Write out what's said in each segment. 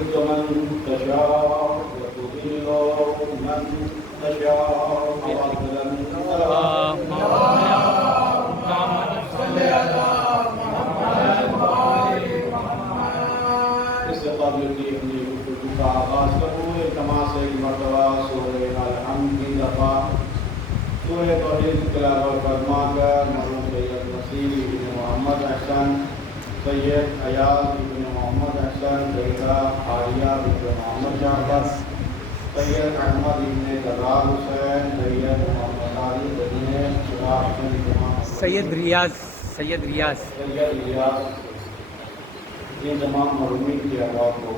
تعز من تشاء وتذل من تشاء اس سے قبل کی اپنی گفتگو کا آغاز کروں کما سے ایک مرتبہ سورہ الحمد کی دفعہ سورہ توحید کی تلاوت فرما کر مرحوم سید نصیر بن محمد احسن، سید ایاز بن محمد احسن، سیدہ عالیہ بن محمد جعفر، سید احمد بن جرار حسین، سید محمد علی بن شراح بن سید ریاض یہ تمام مرحومین کی ارواح کو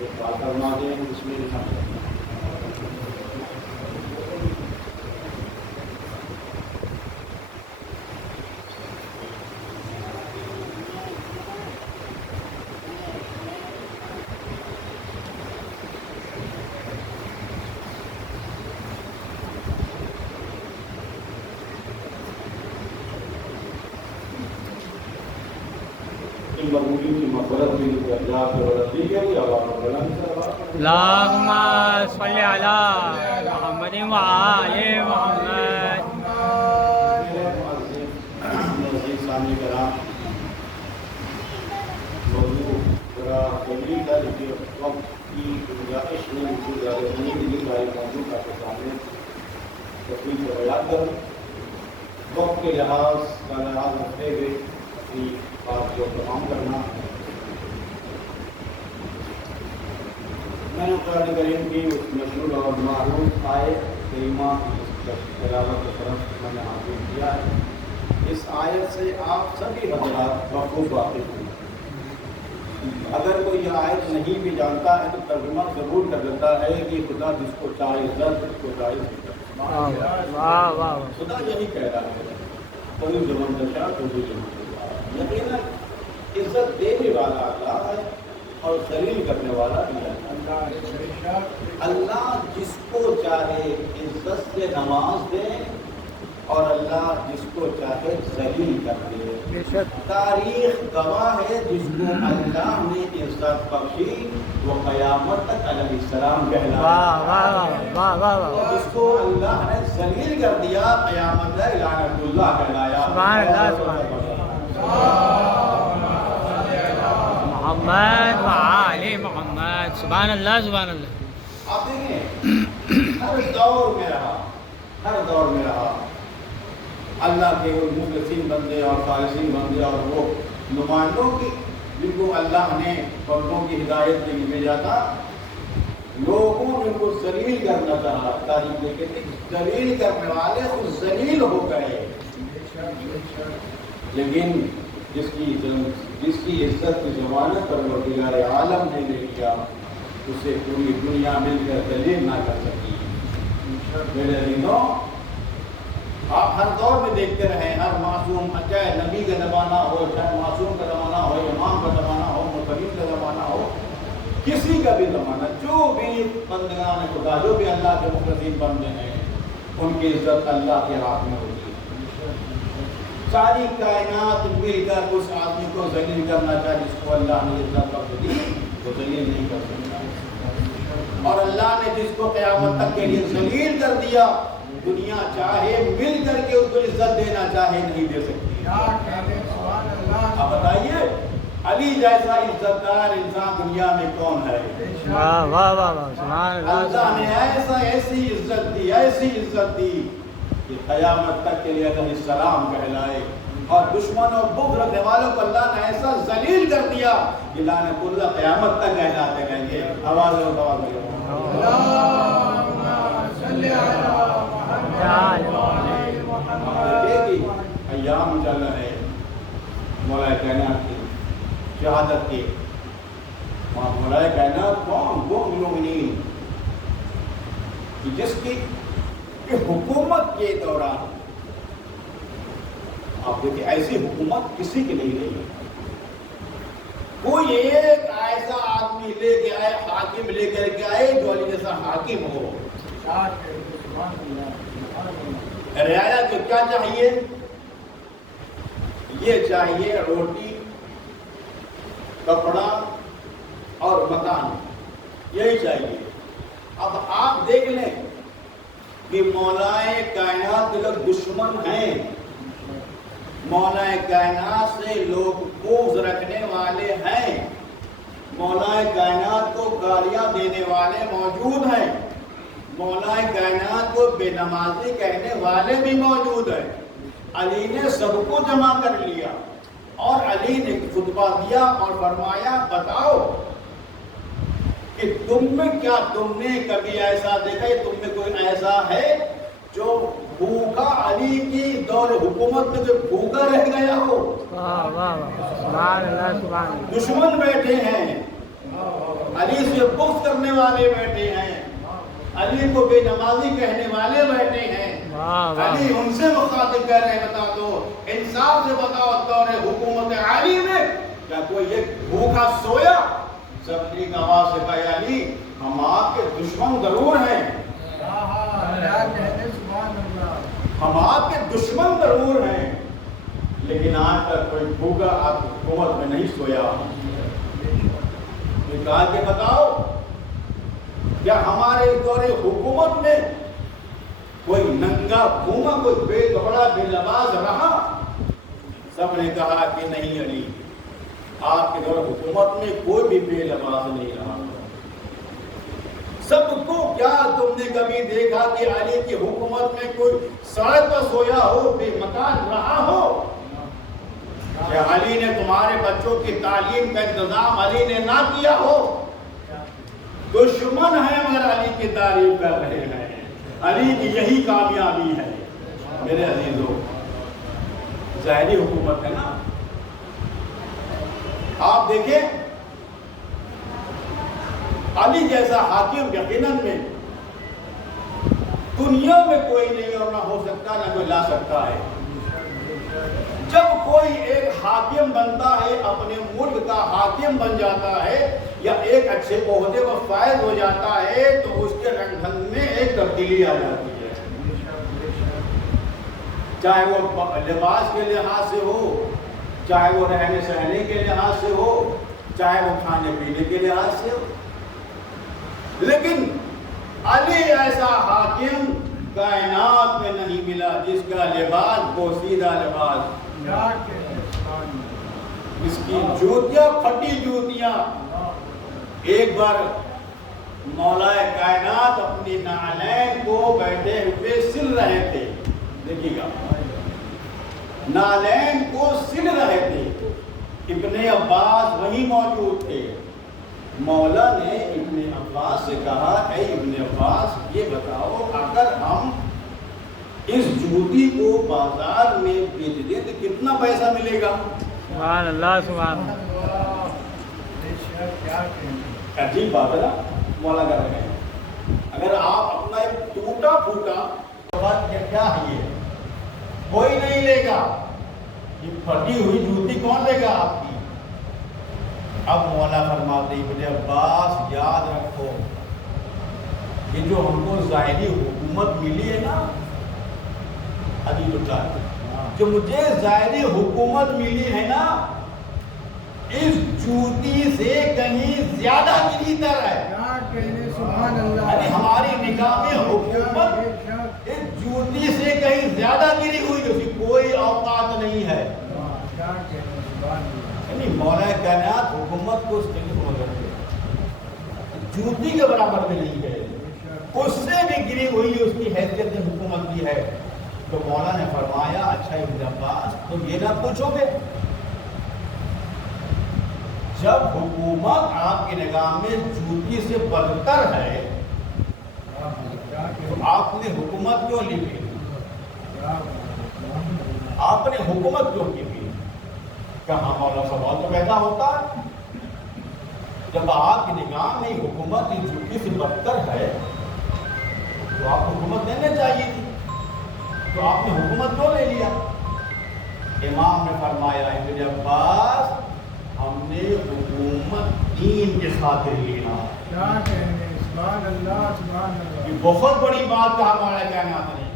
اقبال فرما دیں. بسم اللہ. مرحومین کی مغفرت بھی اللہ سے ورزی کے لیے اللہم صلی علی محمد وآل محمد. ثانی کرام موضوع ذرا جلدی تھا لیکن وقت کی گنجائش میں مجھے زیادہ نہیں ملی بھائی موضوع کا سامنے تفصیل سے بیان کروں. وقت کے لحاظ کا لحاظ رکھتے ہوئے اپنی بات کو تمام کرنا. میں نے قرآن کریم کی اس مشہور اور معروف آیت کریمہ تلاوت کی طرف میں نے حاصل کیا ہے. اس آیت سے آپ سبھی حضرات بخوب واقف ہیں. اگر کوئی یہ آیت نہیں بھی جانتا ہے تو ترجمہ ضرور کر دیتا ہے کہ خدا جس کو چاہے عزت اس کو چاہے خدا یہی کہہ رہا ہے کوئی زمن دشا کوئی زمن. یقیناً عزت دینے والا اللہ ہے اور ذلیل کرنے والا بھی اللہ. اللہ جس کو چاہے عزت سے نواز دے اور اللہ جس کو چاہے ذلیل کر دے. تاریخ گواہ ہے جس کو اللہ نے عزت بخشی وہ قیامت تک علیہ السلام کہلایا. جس کو اللہ نے ذلیل کر دیا قیامت تک لعنت اللہ کہلایا. محمد وآل محمد. سبحان اللہ سبحان اللہ. آپ دیکھیں ہر دور میں رہا اللہ کے مخلصین بندے اور خالصین بندے اور وہ نمائندوں کی جن کو اللہ نے بندوں کی ہدایت کے لیے بھیجا تھا. لوگوں نے ان کو ذلیل کرنا چاہا. تاریخ میں کہتے ہیں ذلیل کرنے والے خود ذلیل ہو گئے. لیکن جس کی عزت کی ضمانت پروردگار عالم نے لے لیا اسے پوری دنیا مل کر ذلیل نہ کر سکی. میرے عزیزوں آپ ہر دور میں دیکھتے رہے ہر معصوم چاہے نبی کا زمانہ ہو چاہے معصوم کا زمانہ ہو امام کا زمانہ ہو متقین کا زمانہ ہو کسی کا بھی زمانہ جو بھی بندگان خدا جو بھی اللہ کے مخلصین بندے ہیں ان کی عزت اللہ کے ہاتھ میں ہوتی ہے. ساری کائنات مل کر اس آدمی کو ذلیل کرنا چاہے جس کو اللہ نے عزت بخش دی وہ ذلیل نہیں کر سکتا. اور اللہ نے جس کو قیامت تک کے لیے ذلیل کر دیا دنیا چاہے مل کر کے اس کو عزت دینا چاہے نہیں دے سکتی. اب بتائیے علی جیسا عزت دار انسان دنیا میں کون ہے؟ اللہ نے ایسی عزت دی کہ قیامت تک کے لیے علیہ السلام کہلائے. اور دشمن اور بغض رکھنے والوں کو اللہ نے ایسا ذلیل کر دیا کہ لعنت اللہ قیامت تک کہلاتے رہیں گے. آواز ایام چل رہے مولا کائنات کی شہادت کے. مولا کائنات کون؟ وہ مومنین جس کی حکومت کے دوران آپ دیکھیں ایسی حکومت کسی کی نہیں رہی. کوئی ایک ایسا آدمی لے کے آئے حاکم لے کر کے آئے جو علی جیسا حاکم ہو. رعایا کو کیا چاہیے؟ یہ چاہیے روٹی کپڑا اور مکان. یہی چاہیے. اب آپ دیکھ لیں کہ مولائے کائنات کے لوگ دشمن ہیں، مولائے کائنات سے لوگ بغض رکھنے والے ہیں، مولائے کائنات کو گالیاں دینے والے موجود ہیں، مولائے کائنات کو بے نمازی کہنے والے بھی موجود ہیں. علی نے سب کو جمع کر لیا اور علی نے خطبہ دیا اور فرمایا بتاؤ کہ تم میں کیا، تم نے کبھی ایسا دیکھا ہے، تم میں کوئی ایسا ہے جو بھوکا علی کی دور حکومت میں جو بھوکا رہ گیا ہو؟ واہ واہ واہ، سبحان اللہ سبحان اللہ. دشمن بیٹھے ہیں، علی سے بغض کرنے والے بیٹھے ہیں، علی کو بے نمازی کہنے والے بیٹھے ہیں. علی ان سے مخاطب کر رہے ہیں بتا دو، انصاف سے بتاؤ دور حکومت علی میں کیا کوئی ایک بھوکا سویا؟ سب نے آواز سے کہا علی ہم آپ کے دشمن ضرور ہیں، ہم آپ کے دشمن ضرور ہیں، لیکن آج تک کوئی بھوکا آپ حکومت میں نہیں سویا. کہا کہ بتاؤ کیا ہمارے دور حکومت میں کوئی ننگا بھوما، کوئی بے کپڑا بے لباس رہا؟ سب نے کہا کہ نہیں علی، آپ کے دور حکومت میں کوئی بھی بے لباس نہیں رہا. سب کو کیا تم نے کبھی دیکھا کہ علی کی حکومت میں کوئی سڑک پر سویا ہو، بے مکان رہا ہو؟ کیا علی نے تمہارے بچوں کی تعلیم کا انتظام علی نے نہ کیا ہو؟ دشمن ہیں مگر علی کی تعریف کر رہے ہیں. علی کی یہی کامیابی ہے میرے عزیزوں. ظاہری حکومت ہے نا. آپ دیکھیں علی جیسا حاکم یقیناً میں دنیا میں کوئی نہیں اور نہ ہو سکتا نہ کوئی لا سکتا ہے. جب کوئی ایک حاکم بنتا ہے، اپنے ملک کا حاکم بن جاتا ہے یا ایک اچھے عہدے پر فائز ہو جاتا ہے تو اس کے رنگ ڈھنگ میں ایک تبدیلی آ جاتی ہے. چاہے وہ لباس کے لحاظ سے ہو، چاہے وہ رہنے سہنے کے لحاظ سے ہو، چاہے وہ کھانے پینے کے لحاظ سے ہو. لیکن علی ایسا حاکم کائنات میں نہیں ملا جس کا لباس پوشیدہ لباس، اس کی جوتیاں پھٹی جوتیاں. ایک بار مولا کائنات اپنی نعلین کو بیٹھے ہوئے سل رہے تھے. دیکھیے گا نعلین کو سل رہے تھے. ابن عباس وہیں موجود تھے. مولا نے ابن عباس سے کہا اے ابن عباس یہ بتاؤ اگر ہم اس جوتی کو بازار میں بیچ دیں تو کتنا پیسہ ملے گا؟ سبحان اللہ سبحان اللہ. عجیب بات ہے نا مولا کر رہے ہیں. اگر آپ اپنا ایک ٹوٹا پھوٹا کیا ہے یہ کوئی نہیں لے گا، یہ پھٹی ہوئی جوتی کون لے گا آپ کی؟ اب مولا فرماتے ابن عباس یاد رکھو یہ جو ہم کو ظاہری حکومت ملی ہے نا، عجیب بات جو مجھے ظاہری حکومت ملی ہے نا، اس جوتی سے کہیں زیادہ گری تر ہے. یعنی ہماری نگاہ میں حکومت اس جوتی سے کہیں زیادہ گری ہوئی جیسی کوئی اوقات نہیں ہے. یعنی مولا کائنات حکومت کو اس کے جوتی کے برابر میں نہیں ہے، اس سے بھی گری ہوئی اس کی حیثیت حکومت بھی ہے. تو مولا نے فرمایا اچھا ابن عباس تم یہ نہ پوچھو گے جب حکومت آپ کی نگاہ میں جوتی سے بدتر ہے تو آپ نے حکومت کیوں لی تھی؟ آپ نے حکومت کیوں کی تھی؟ کہاں مولا سوال تو پیدا ہوتا ہے جب آپ کی نگاہ میں حکومت جوتی سے بدتر ہے تو آپ حکومت لینے چاہیے تھی، تو آپ نے حکومت کیوں لے لیا؟ امام نے فرمایا ابن عباس ہم نے حکومت دین کے خاطر لیا. یہ بہت بڑی بات کہا مولا کائنات نے.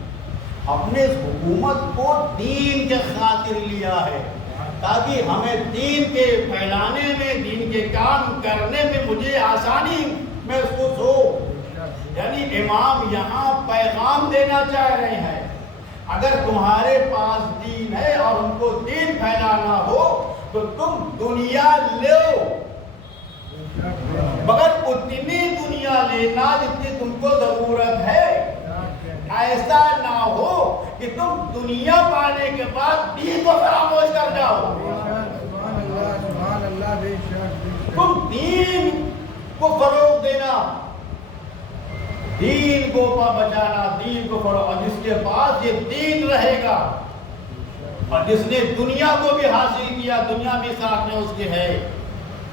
ہم نے اس حکومت کو دین کے خاطر لیا ہے تاکہ ہمیں دین کے پھیلانے میں، دین کے کام کرنے میں مجھے آسانی میں اس کو سو. یعنی امام یہاں پیغام دینا چاہ رہے ہیں اگر تمہارے پاس دین ہے اور ان کو دین پھیلانا ہو تو تم دنیا لو، مگر اتنی دنیا لینا جتنی تم کو ضرورت ہے. ایسا نہ ہو کہ تم دنیا پانے کے بعد دین کو فراموش کر جاؤ. تم دین کو فروغ دینا، دین کو بچانا، دین کو فروغ. اور جس کے پاس یہ دین رہے گا اور جس نے دنیا کو بھی حاصل کیا، دنیا بھی ساتھ میں اس کے ہے،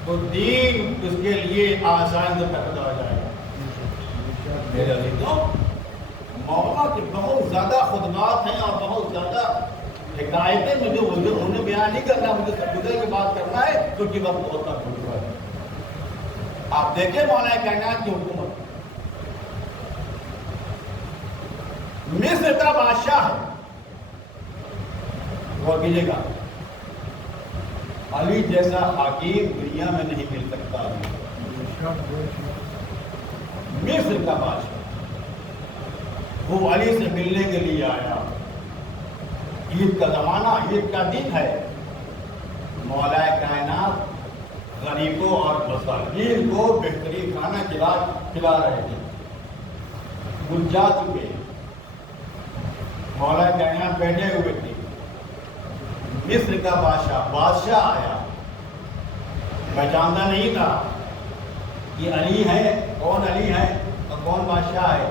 تو دین اس کے لیے آسان سے پیدا ہو جائے گا. میرے عزیزوں، مولا کے بہت زیادہ خدمات ہیں اور بہت زیادہ حکایتیں مجھے انہیں بیان نہیں کرنا، مجھے سبودے کی بات کرنا ہے کیونکہ وقت بہت کم ہے. آپ دیکھیں مولا کائنات کی حکومت. مصر کا بادشاہ ہے، غور کیجیے گا، علی جیسا حکیم دنیا میں نہیں مل سکتا. مصر کا بادشاہ وہ علی سے ملنے کے لیے آیا. عید کا زمانہ، عید کا دن ہے. مولا کائنات غریبوں اور مساکین کو بہترین کھانا کھلا رہے تھے. بھول جا چکے. مولا کائنات بیٹھے ہوئے تھے. مصر کا بادشاہ آیا. پہچانتا نہیں تھا کہ علی ہے، کون علی ہے اور کون بادشاہ ہے.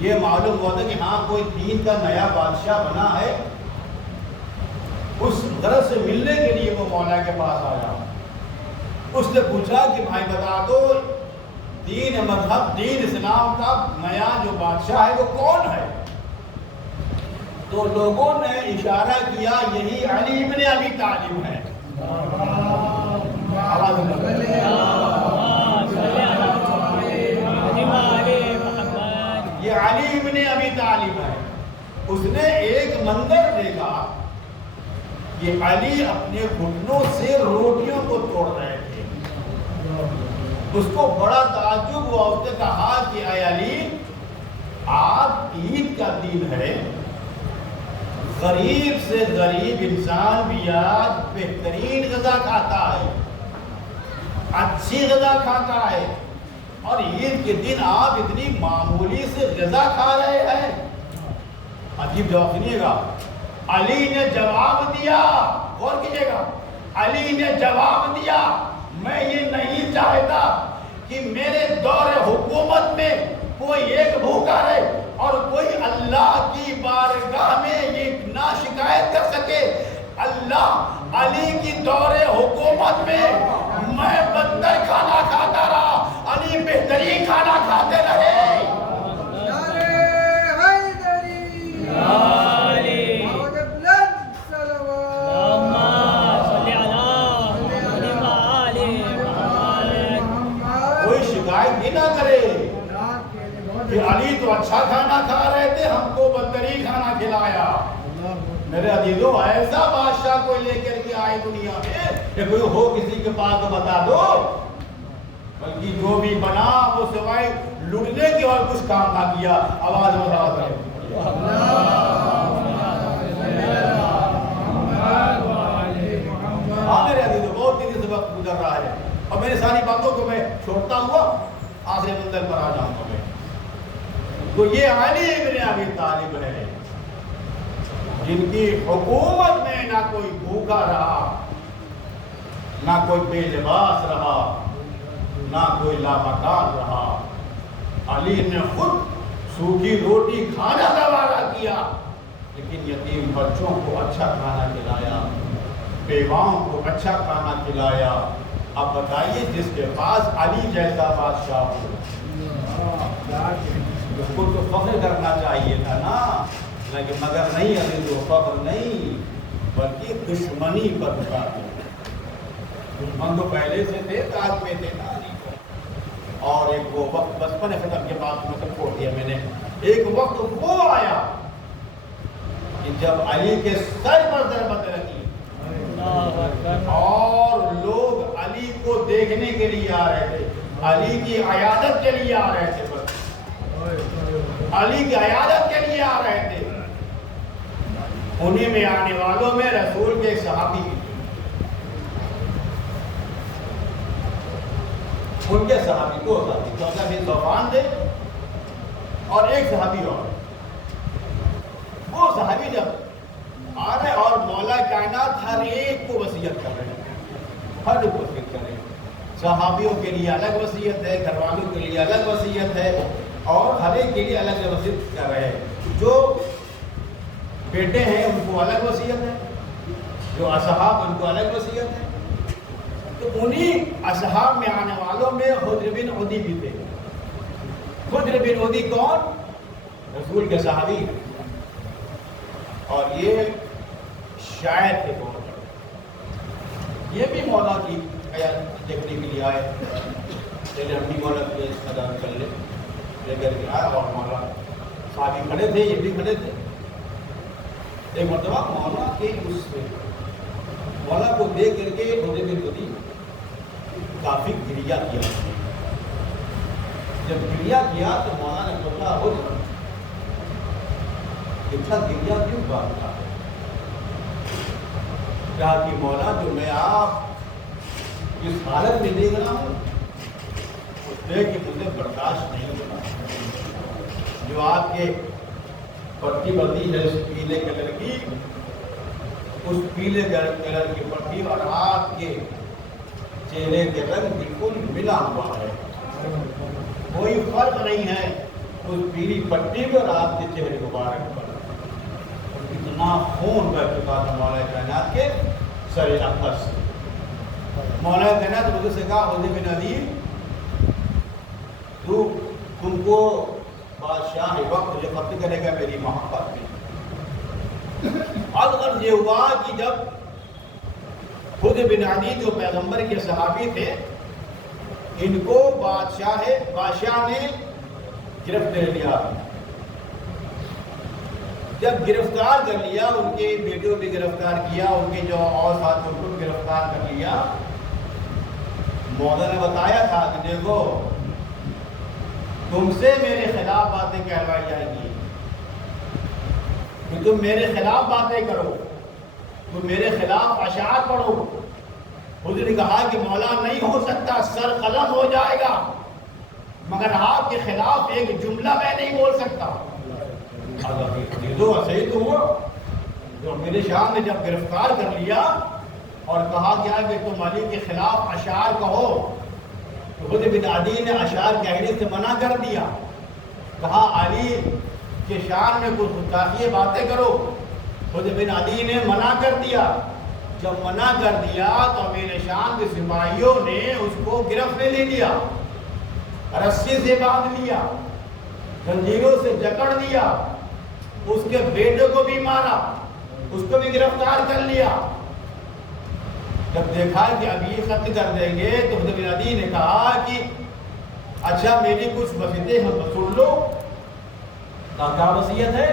یہ معلوم ہوا تھا کہ ہاں کوئی دین کا نیا بادشاہ بنا ہے. اس غرض سے ملنے کے لیے وہ مولا کے پاس آیا. اس نے پوچھا کہ بھائی بتا دو دین مذہب، دین اسلام کا نیا جو بادشاہ ہے وہ کون ہے؟ تو لوگوں نے اشارہ کیا یہی علی ابن ابی طالب ہے. یہ علی ابن ابی طالب ہے. اس نے ایک منظر دیکھا کہ علی اپنے گھٹنوں سے روٹیوں کو توڑ رہے تھے. اس کو بڑا تعجب ہوا. اس نے کہا کہ اے علی، آج عید کا دن ہے، غریب سے غریب انسان بھی آج بہترین غذا کھاتا ہے، اچھی غذا کھاتا ہے، اور عید کے دن آپ اتنی معمولی سے غذا کھا رہے ہیں. عجیب جواب سنیے گا. علی نے جواب دیا، غور کیجیے گا، علی نے جواب دیا میں یہ نہیں چاہتا کہ میرے دور حکومت میں کوئی ایک بھوکا رہے اور کوئی اللہ کی بارگاہ میں یہ نہ شکایت کر سکے. اللہ علی کی دور حکومت میں میں بدتر کھانا کھاتا رہا، علی بہترین کھانا کھاتے رہے. کوئی شکایت بھی نہ کرے کہ علی تو اچھا کھانا کھا رہے تھے، ہم کو بدترین کھانا کھلایا. میرے عزیزوں، ایسا بادشاہ کوئی لے کر کے آئے دنیا میں کہ کوئی ہو کسی کے پاس تو بتا دو. بلکہ جو بھی بنا وہ سوائے لٹنے کی اور کچھ کام نہ کیا. آواز بتا کرے. ہاں میرے عزیزوں، بہت تیزی سے وقت گزر رہا ہے اور میری ساری باتوں کو میں چھوڑتا ہوا آخری منزل پر آ جاؤں گا. میں تو یہ علی ابن ابی طالب ہے جن کی حکومت میں نہ کوئی بھوکا رہا، نہ کوئی بے لباس رہا، نہ کوئی لامکان رہا. علی نے خود سوکھی روٹی کھانا گوارا کیا، لیکن یتیم بچوں کو اچھا کھانا کھلایا، بیواؤں کو اچھا کھانا کھلایا. اب بتائیے جس کے پاس علی جیسا بادشاہ ہو اس کو تو فخر کرنا چاہیے تھا نا. لیکن مگر نہیں، ابھی تو فخر نہیں بلکہ دشمنی پر اتارتے. دشمن تو پہلے سے تھے، تاج میں تھے نا علی کو. اور ایک وہ وقت بچپن ختم کے بعد میں سب چھوڑ دیا میں نے. ایک وقت وہ آیا کہ جب علی کے سر پر ضربت لگی اور لوگ علی کو دیکھنے کے لیے آ رہے تھے. علی کی عیادت کے لیے آ رہے تھے، بس علی کی عیادت کے لیے آ رہے تھے۔ انہی میں آنے والوں میں رسول کے صحابی بھی، ان کے صحابی کو صحابی چوتھا بن صوفان تھے اور ایک صحابی اور، وہ صحابی جب آ رہے اور مولا کائنات ہر ایک کو وصیت کر رہے ہیں، ہر ایک کو وصیت کر رہے ہیں۔ صحابیوں کے لیے الگ وصیت ہے، گھر والوں کے لیے الگ وصیت ہے، اور ہر ایک کے لیے الگ وصیت کر رہے ہیں۔ جو بیٹے ہیں ان کو الگ وصیت ہے، جو اصحاب ان کو الگ وصیت ہے۔ تو انہی اصحاب میں آنے والوں میں خضر بن عدی بھی تھے۔ خضر بن عدی کون؟ رسول کے صحابی، اور یہ شاعر تھے بہت، یہ بھی مولا کی دیکھنے کے لیے آئے، چلے ہم بھی مولا کی ادا کر لے کر کے آئے، اور مولا صحابی کھڑے تھے، یہ بھی کھڑے تھے۔ ایک مرتبہ مولا کے اس مولا کو دیکھ کر کے خضر بن عدی کافی گریہ کیا۔ جب گریہ کیا تو مولا نے پوچھا، ہو اتنا گریہ کیوں کرتا ہے؟ کہا کہ مولا جو میں آپ اس حالت میں دیکھ رہا ہوں اس دیکھ کہ مجھے برداشت نہیں ہوتا۔ جو آپ کے پٹی بندی ہے اس پیلے کلر کی، اس پیلے کلر کی پٹی اور آپ کے چہرے کے رنگ بالکل ملا ہوا ہے، کوئی فرق نہیں ہے اس پیلی پٹی پر آپ کے چہرے مبارک پر۔ اتنا خون بہ چکا تھا مولا کائنات کے سر اقدس سے۔ مولا کائنات مجھے سے کہا، خضر بن عدی تم کو بادشاہ وقت جو قتل کرے گا میری محبت میں۔ غرض یہ ہوا کہ جب خضر بن عدی جو پیغمبر کے صحابی تھے، ان کو بادشاہ نے گرفت کر لیا۔ جب گرفتار کر لیا، ان کے بیٹوں بھی گرفتار کیا، ان کے جو اور ساتھیوں کو گرفتار کر لیا۔ مولا نے بتایا تھا کہ دیکھو تم سے میرے خلاف باتیں کہلوائی جائیں گی، کہ تم میرے خلاف باتیں کرو، تم میرے خلاف اشعار پڑھو۔ خضر نے کہا کہ مولا نہیں ہو سکتا، سر قلم ہو جائے گا، مگر آپ کے خلاف ایک جملہ میں نہیں بول سکتا۔ صحیح تو ہوا، جو میرے شاہ نے جب گرفتار کر لیا اور کہا گیا کہ تم علی کے خلاف اشعار کہو، تو خضر بن عدی نے اشعار کہنے سے منع کر دیا، کہا علی کے شان میں کچھ گستاخی باتیں کرو۔ خضر بن عدی نے منع کر دیا۔ جب منع کر دیا تو میرے شان کے سپاہیوں نے اس کو گرفت میں لے لیا، رسی سے باندھ لیا، زنجیروں سے جکڑ دیا، اس کے بیٹے کو بھی مارا، اس کو بھی گرفتار کر لیا۔ جب دیکھا کہ اب یہ قتل کر دیں گے تو خضر بن عدی نے کہا کہ اچھا میری کچھ وصیتیں سن لو۔ کہا کیا وصیت ہے؟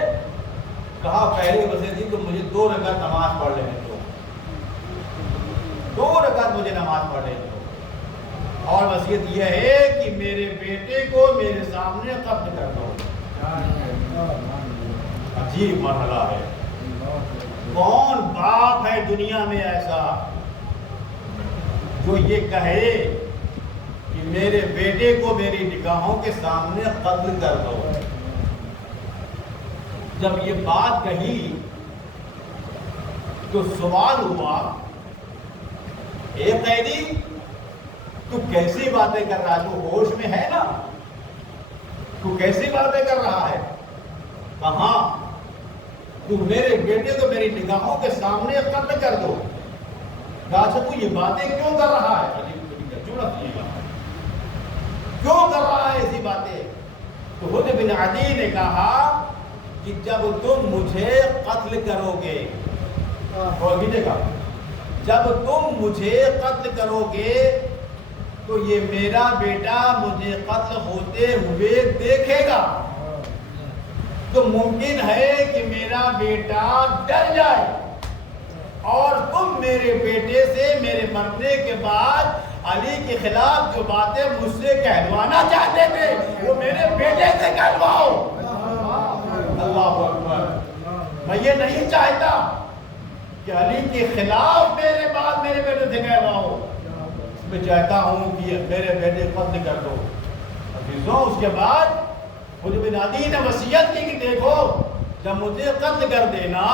کہا پہلی وصیت تھی تو مجھے 2 رکعت نماز پڑھ لینے دو، 2 رکعت مجھے نماز پڑھ لینے دو، اور وصیت یہ ہے کہ میرے بیٹے کو میرے سامنے قتل کر دو۔ عجیب مرحلہ ہے، کون باپ ہے دنیا میں ایسا جو یہ کہے کہ میرے بیٹے کو میری نگاہوں کے سامنے قتل کر دو؟ جب یہ بات کہی تو سوال ہوا، اے قیدی تو کیسی باتیں کر رہا ہے؟ تو ہوش میں ہے نا؟ تو کیسی باتیں کر رہا ہے؟ کہاں تو میرے بیٹے کو میری نگاہوں کے سامنے قتل کر دو؟ اچھا تو یہ باتیں کیوں کر رہا ہے؟ کیوں کر رہا ہے ایسی باتیں؟ تو خضر بن عدی نے کہا کہ جب تم مجھے قتل کرو گے، جب تم مجھے قتل کرو گے تو یہ میرا بیٹا مجھے قتل ہوتے ہوئے دیکھے گا، تو ممکن ہے کہ میرا بیٹا ڈر جائے اور تم میرے بیٹے سے میرے مرنے کے بعد علی کے خلاف جو باتیں مجھ سے کہلوانا چاہتے تھے وہ میرے بیٹے سے کہلواؤ. اللہ اکبر. میں یہ نہیں چاہتا کہ علی کے خلاف میرے بات میرے بیٹے سے کہلواؤ. میں چاہتا ہوں کہ میرے بیٹے قتل کر دو. عزیزوں اس کے بعد مجھے بن عدی نے وصیت کی کہ دیکھو جب مجھے قتل کر دینا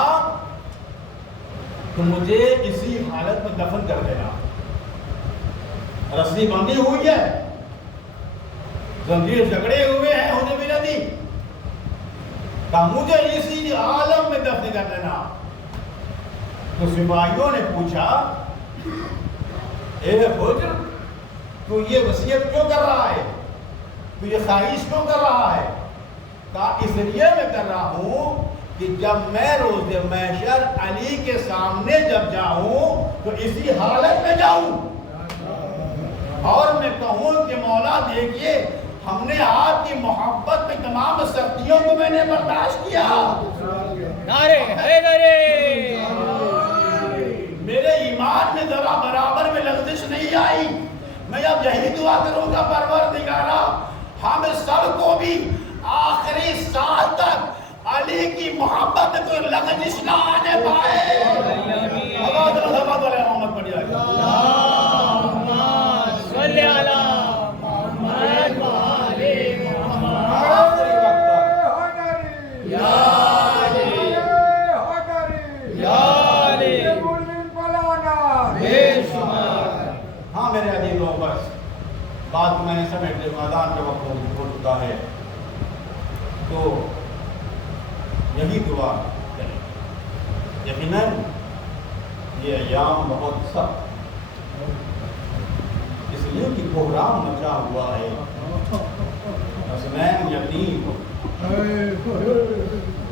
تو مجھے اسی حالت میں دفن کر دینا. رسی بندی ہوئی ہے, زنجیر جکڑے ہوئے ہیں مجھے بن عدی, کہ مجھے اسی عالم میں دفن کر دینا. تو سپاہیوں نے پوچھا اے حجر تو یہ وصیت کیوں کر رہا ہے, تو یہ خواہش کیوں کر رہا ہے؟ کہا اس لیے میں کر رہا ہوں کہ جب میں روز محشر علی کے سامنے جب جاؤں تو اسی حالت میں جاؤں اور میں کہوں کہ مولا دیکھیے ہم نے آپ کی محبت میں تمام سختیوں کو میں نے برداشت کیا. نعرے حیدری. میرے ایمان میں ذرا برابر میں لغزش نہیں آئی. میں اب یہی دعا کروں گا پروردگارا ہم سب کو بھی آخری سال تک علی کی محبت میں کوئی لغزش نہ آنے پائے. اللہ تعالیٰ محمد پڑھ جائے اللہم صلی علی محمد و آل محمد. یا علی یا علی بے شمار. ہاں میرے عزیزوں بس بات میں نے سمیٹ لیا, اذان کا وقت ہو چکا ہے تو یہی دعا کریں. یقیناً یہ ایام بہت سخت اس لیے کہ بحران مچا ہوا ہے. حسنین یتیم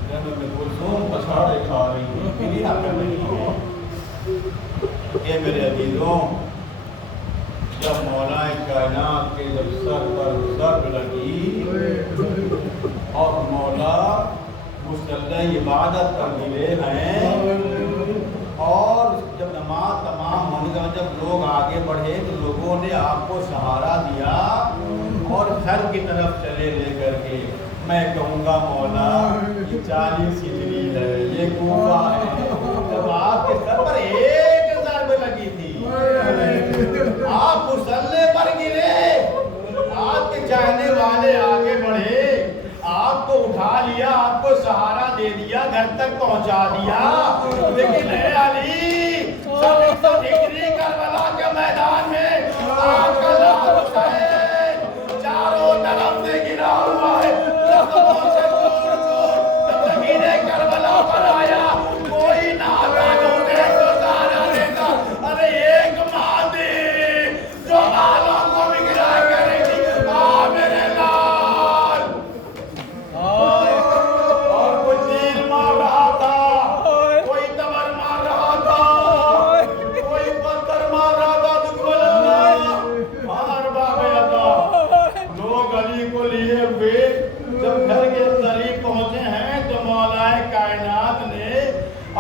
جنت میں کلثوم پچھاڑے کھا رہی ہیں, گریہ کر رہی ہیں. اے میرے عزیزوں جب مولا کائنات کے جب سر پر ضرب لگی اور مولا مسلح عبادت پر ملے ہیں اور جب نماز تمام ہونے کا جب لوگ آگے بڑھے تو لوگوں نے آپ کو سہارا دیا اور گھر کی طرف چلے لے کر کے. میں کہوں گا مولا یہ 40 ہجری ہے, یہ کوفہ ہے. جب آپ کے سر پر ایک ضرب لگی تھی آپ مسلح پر گرے, آپ کے چاہنے والے آگے بڑھے, آپ کو اٹھا لیا, آپ کو سہارا دے دیا, گھر تک پہنچا دیا. لیکن اے علی سب ہجری کربلا کے میدان میں آپ کا لال حسین چاروں طرف سے گرا ہوا ہے. زخموں سے چور چور جب زمین کربلا پر آیا کوئی نادان ہونے کو سہارا دیتا. ارے ایک ماں دی جو بالوں کو بگڑا کرے گی آ میرے لال. اور کوئی تیر مار رہا تھا, کوئی تبر مار رہا تھا, کوئی پتھر مار رہا تھا. دشمن اللہ مار باب عطا. لوگ علی کو لیے ہوئے جب گھر کے قریب پہنچے ہیں تو مولا کائنات نے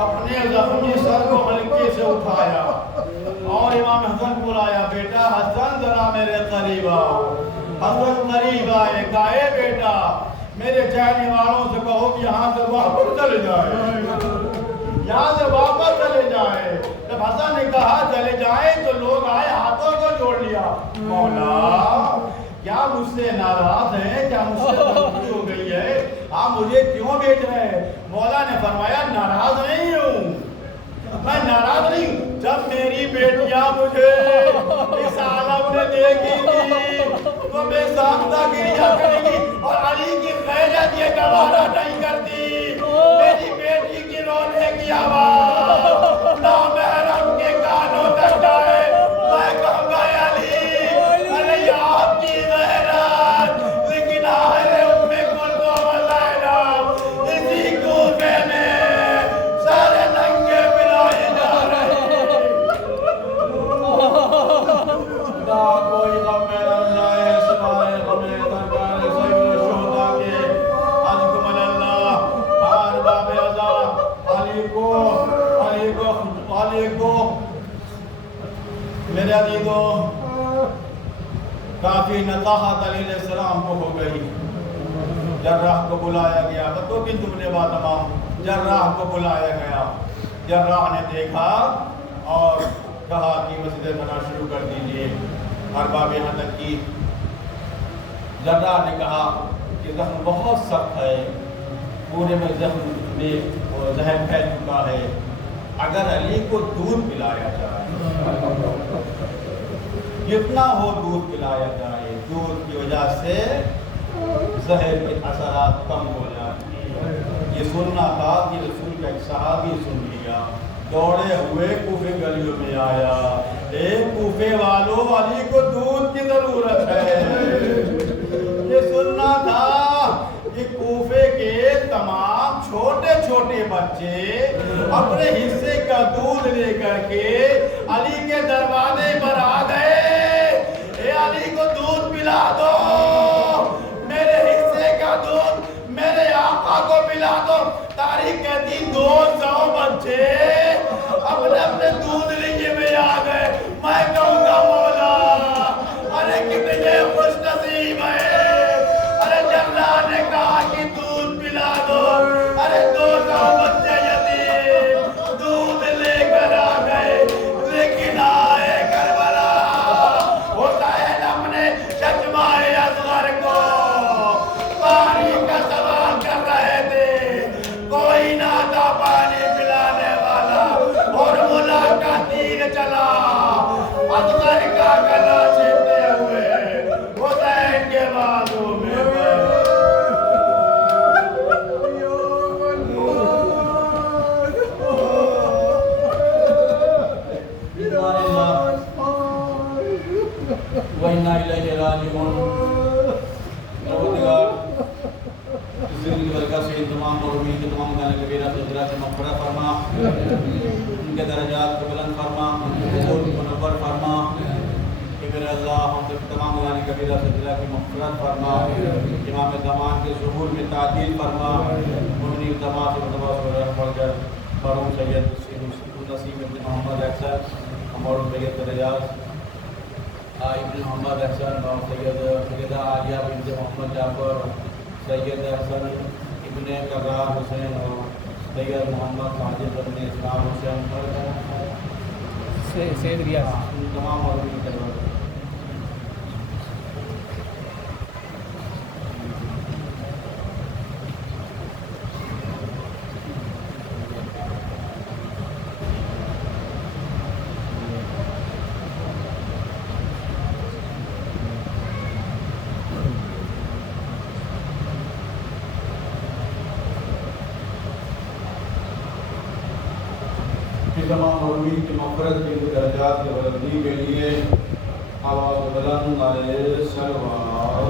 اپنے زخمی سر کو ہلکے سے اٹھایا اور امام حسن کو بلایا. بیٹا حسن ذرا میرے قریب آؤ. حسن قریب آئے, کہا اے بیٹا میرے چاہنے والوں سے کہو کہ یہاں سے واپس چلے جائے, یہاں سے واپس چلے جائے. جب حسن نے کہا چلے جائیں تو لوگ آئے, ہاتھوں کو جوڑ لیا. مولا کیا مجھ سے ناراض ہیں, کیا مجھ سے غلطی ہو گئی ہے, آپ مجھے کیوں بیچ رہے ہیں؟ مولا نے فرمایا ناراض نہیں ہوں, میں ناراض نہیں ہوں. جب میری بیٹیاں مجھے اس عالم میں دیکھی گی تو میں سامنا گریہ کرے گی اور علی کی غیرت یہ گوارا نہیں کرتی. میری بیٹی کی رونے کی آواز نامحرم کے کانوں تک جائے, میں کہوں گا علی ارے یہ آپ کی غیرت. لیکن آئے ام کلثوم زینب اسی کوفے میں سارے ننگے پلائے جا رہے. خدا کوئی غم میں اللہ ہے سوائے غم سرکار سید الشہداء کے. ازکم اللہ ہر باب ازا علی کو کافی نصاحت علیہ السلام کو ہو گئی. جراح کو بلایا گیا. بتو کہ تم نے بات تمام. جراح کو بلایا گیا. جراح نے دیکھا اور کہا کہ مسجد بنا شروع کر دیجئے. ارباب یہاں تک کی جراح نے کہا کہ زخم بہت سخت ہے, پورے میں زخم میں زہر پھیل چکا ہے, اگر علی کو دودھ پلایا جائے, جتنا ہو دودھ پلایا جائے, دودھ کی وجہ سے زہر کے اثرات کم ہو جاتی ہیں. یہ سننا تھا کہ رسول کا ایک صحابی سن لیا, دوڑے ہوئے کوفے گلیوں میں آیا, اے کوفے والوں, علی کو دودھ کی ضرورت ہے. یہ سننا تھا کہ کوفے کے تمام چھوٹے چھوٹے بچے اپنے حصے کا دودھ لے کر کے علی کے دروازے پر آ گئے. اے علی کو دودھ پلا دو, میرے حصے کا دودھ میرے آقا کو پلا دو. تاریخ کہتی 200 بچے اپنے اپنے دودھ لیے میں آ گئے. میں کہوں گا مولا, ارے کتنے خوش نصیب ہیں. ارے جراح نے کہا کہ دودھ پلا دو, ارے 200 بچے یتیم دودھ لے کر آ گئے. لیکن آئے کربلا, حسین اپنے چچمہ اصغر کو پانی کا سوال کر رہے تھے, کوئی نہ تھا پانی پلانے والا, اور ملا کا تیر چلا اصغر کا گلا چھیدتے ہوئے حسین کے بازو میں. وَإِنَّا إِلَيْهِ رَاجِعُونَ. پروردگار اس دن کی برکت سے تمام مرحومین کے تمام گناہ کبیرہ صغیرہ سے مغفرت فرما, ان کے درجات کو بلند فرما, قبول منور فرما. کہ میرے اللہ ہم سے تمام گناہ کبیرہ صغیرہ کی مغفرت فرما, امام زمان کے ظہور میں تعدیل فرما. مبنی التماس و پڑھ کر مرحوم سید نسیم ابن محمد احسن اور سید ریاض ابن محمد احسن اور سیدہ عالیہ بنت محمد جعفر, سید احسن ابن کرار حسین اور سید محمد ساجد ابن اسلام حسین سید ریاض تمام مرحومین کے درجات. تمام مرحومین کی مغفرت کے درجات کی بلندی کے لیے آواز بلند علیہ السلام.